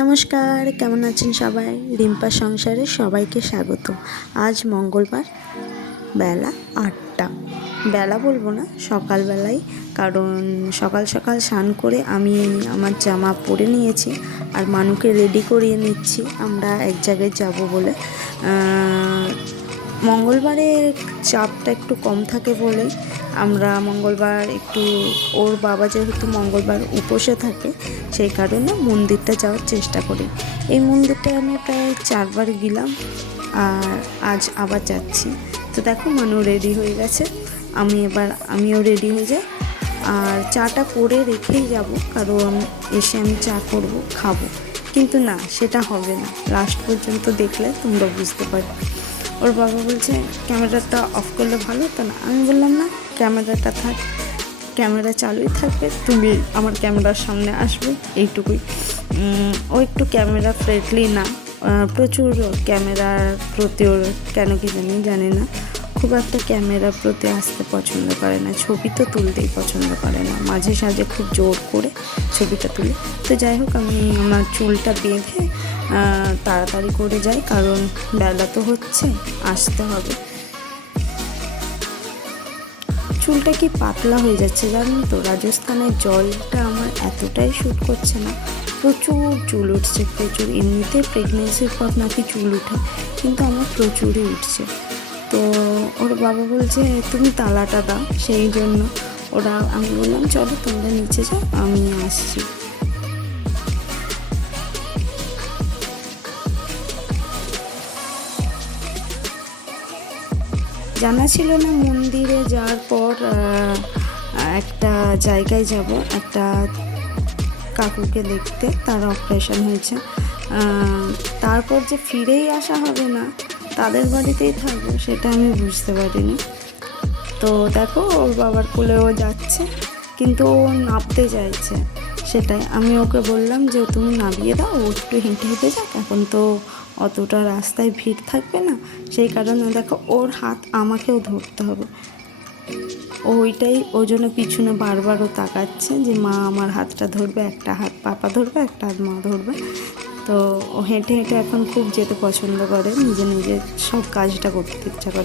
নমস্কার, কেমন আছেন সবাই? রিম্পা সংসারে সবাইকে স্বাগত। আজ মঙ্গলবার বেলা আটটা। বেলা বলব না সকালবেলায় কারণ সকাল সকাল স্নান করে আমি আমার জামা পরে নিয়েছি আর মানুকে রেডি করিয়ে নিচ্ছি। আমরা এক জায়গায় যাব বলে। মঙ্গলবারে চাপটা একটু কম থাকে বলে আমরা মঙ্গলবার একটু, ওর বাবা যেহেতু মঙ্গলবার উপসে থাকে, সেই কারণে মন্দিরটা যাওয়ার চেষ্টা করি। এই মন্দিরটা আমি প্রায় চারবার গেলাম, আর আজ আবার যাচ্ছি। তো দেখো, মানু রেডি হয়ে গেছে। আমি এবার, আমিও রেডি হয়ে যাই। আর চাটা করে রেখেই যাব, কারণ এসে আমি চা করব, খাব। কিন্তু না, সেটা হবে না। লাস্ট পর্যন্ত দেখলে তোমরা বুঝতে পারবে। ওর বাবা বলছে, ক্যামেরাটা অফ করলে ভালো তো না? আমি বললাম, না ক্যামেরাটা থাক, ক্যামেরা চালুই থাকবে, তুমি আমার ক্যামেরার সামনে আসবে, এইটুকুই। ও একটু ক্যামেরা ফ্রেন্ডলি না প্রচুর ক্যামেরার প্রতি ওর কেন কি জানি জানি না। খুব একটা ক্যামেরার প্রতি আসতে পছন্দ করে না, ছবি তো তুলতেই পছন্দ করে না। মাঝে সাঝে খুব জোর করে ছবিটা তুলি। তো যাই হোক, আমি আমার চুলটা বেঁধে তাড়াতাড়ি করে যাই, কারণ বেলা তো হচ্ছে, আসতে হবে। চুলটা কি পাতলা হয়ে যাচ্ছে জানেন তো? রাজস্থানের জলটা আমার এতটাই শ্যুট করছে না। প্রচুর চুল উঠছে, প্রচুর। এমনিতে প্রেগনেন্সির পর নাকি চুল উঠে, কিন্তু আমার প্রচুরই উঠছে। তো ওর বাবা বলছে, তুমি তালাটা দাও। সেই জন্য ওরা, আমি বললাম, চলো তোমরা নিচে যাও, আমি আসছি। জানা ছিল না মন্দিরে যাওয়ার পর একটা জায়গায় যাব, একটা কাকুকে দেখতে, তার অপারেশন হয়েছে। তারপর যে ফিরেই আসা হবে না, তাদের বাড়িতেই থাকব, সেটা আমি বুঝতে পারিনি। তো দেখো, ওর বাবার কোলেও যাচ্ছে, কিন্তু ও নামতে চাইছে, সেটাই। আমি ওকে বললাম যে, তুমি নামিয়ে দাও, ও একটু হেঁটে হেঁটে যাক, এখন তো অতটা রাস্তায় ভিড় থাকবে না। সেই কারণে দেখো, ওর হাত আমাকেও ধরতে হবে। ওইটাই ওই জন্য পিছনে বারবারও তাকাচ্ছে যে, মা, আমার হাতটা ধরবে, একটা হাত পাপা ধরবে, একটা হাত মা ধরবে। তো ও হেঁটে হেঁটে এখন খুব যেতে পছন্দ করে, নিজে নিজে সব কাজটা করতে ইচ্ছা করে।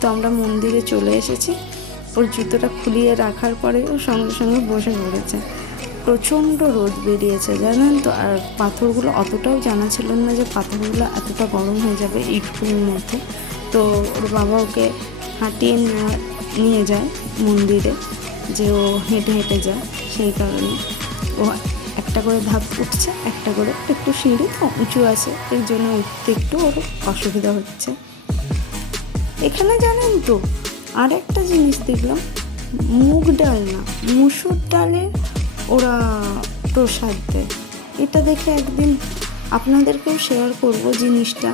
তো আমরা মন্দিরে চলে এসেছি। ওর জুতোটা খুলিয়ে রাখার পরে ও সঙ্গে সঙ্গে বসে পড়েছে। প্রচণ্ড রোদ বেরিয়েছে, জানেন তো? আর পাথরগুলো অতটাও জানা ছিল না যে পাথরগুলো এতটা গরম হয়ে যাবে ইটগুলোর মধ্যে। তো ওর বাবা ওকে হাঁটিয়ে নিয়ে যায় মন্দিরে, যে ও হেঁটে হেঁটে যায় সেই কারণে। ও একটা করে ধাপ উঠছে, একটা করে একটু সিঁড়ি উঁচু আছে। এর জন্য উঠতে একটু ওর অসুবিধা হচ্ছে। এখানে জানেন তো আর একটা জিনিস দেখলাম, মুগ ডাল না, মুসুর ডালের ওরা প্রসাদ দেয়। এটা দেখে একদিন আপনাদেরকেও শেয়ার করব জিনিসটা।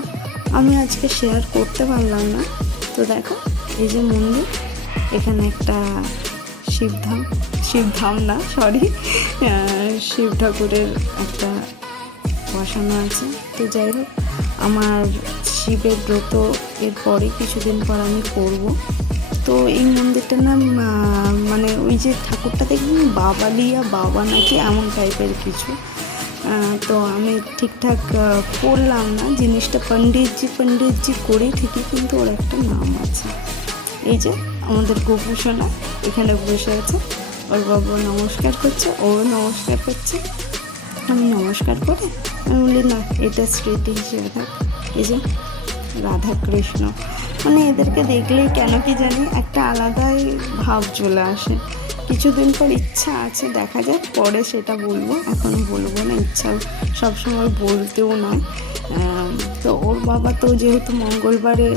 আমি আজকে শেয়ার করতে পারলাম না। তো দেখো, এই যে মন্দির, এখানে একটা শিবধাম শিবধাম না সরি শিব ঠাকুরের একটা বসানো আছে। তো যাই হোক, আমার শিবের ব্রত এর পরে কিছুদিন পর আমি করব। তো এই মন্দিরটার নাম মানে যে ঠাকুরটা দেখবেন বাবালিয়া বাবা নাকি এমন টাইপের কিছু। তো আমি ঠিকঠাক পড়লাম না। জিনিসটা পণ্ডিতজি পণ্ডিতজি করি ঠিকই কিন্তু ওর একটা নাম আছে। এই যে আমাদের গোপুসোনা এখানে বসে আছে। ওর বাবা নমস্কার করছে, ও নমস্কার করছে। আমি নমস্কার করে আমি বলি, না, এটা স্মৃতি হিসেবে থাক এই যে রাধা কৃষ্ণ মানে এদেরকে দেখলেই কেন কি জানি একটা আলাদাই ভাব চলে আসে। কিছুদিন পর ইচ্ছা আছে দেখা যাক পরে সেটা বলব। এখন বলব না ইচ্ছা সবসময় বলতেও আম, তো ওর বাবা তো যেহেতু মঙ্গলবারে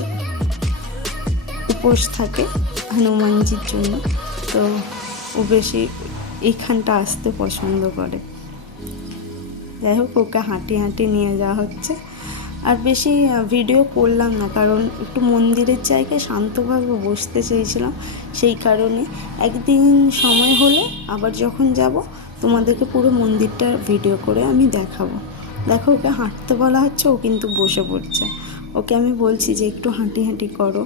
উপোস থাকে হনুমানজির জন্য তো ও বেশি এইখানটা আসতে পছন্দ করে। যাই হোক ওকে হাঁটি হাঁটি নিয়ে যাওয়া হচ্ছে। আর বেশি ভিডিও করলাম না, কারণ একটু মন্দিরের জায়গায় শান্তভাবে বসতে চেয়েছিলাম সেই কারণে। একদিন সময় হলে আবার যখন যাব, তোমাদেরকে পুরো মন্দিরটার ভিডিও করে আমি দেখাবো। দেখো, ওকে হাঁটতে বলা হচ্ছে, ও কিন্তু বসে পড়ছে। ওকে আমি বলছি যে একটু হাঁটি হাঁটি করো।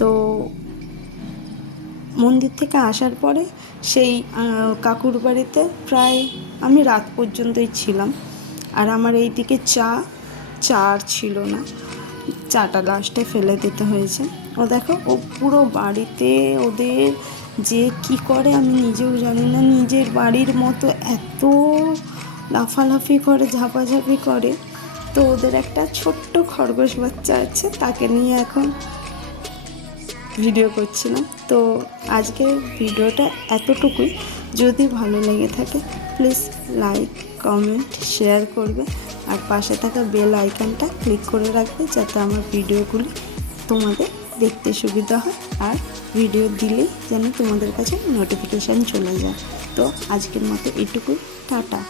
তো মন্দির থেকে আসার পরে সেই কাকুর বাড়িতে প্রায় আমি রাত পর্যন্তই ছিলাম। আর আমার এইদিকে চা চা ছিল না। চাটা লাস্টে ফেলে দিতে হয়েছে। ও দেখো, ও পুরো বাড়িতে ওদের যে কি করে আমি নিজেও জানি না। নিজের বাড়ির মতো এত লাফালাফি করে, ঝাপাঝাপি করে। তো ওদের একটা ছোট্ট খরগোশ বাচ্চা আছে, তাকে নিয়ে এখন ভিডিও করছিলাম। তো আজকের ভিডিওটা এতটুকুই। যদি ভালো লেগে থাকে প্লিজ লাইক কমেন্ট শেয়ার করবে। আর পাশে থাকা বেল আইকনটা ক্লিক করে রাখবে যাতে আমার ভিডিওগুলি তোমাদের দেখতে সুবিধা হয় আর ভিডিও দিলে যেন তোমাদের কাছে নোটিফিকেশান চলে যায়। তো আজকের মতো এটুকুই। টাটা।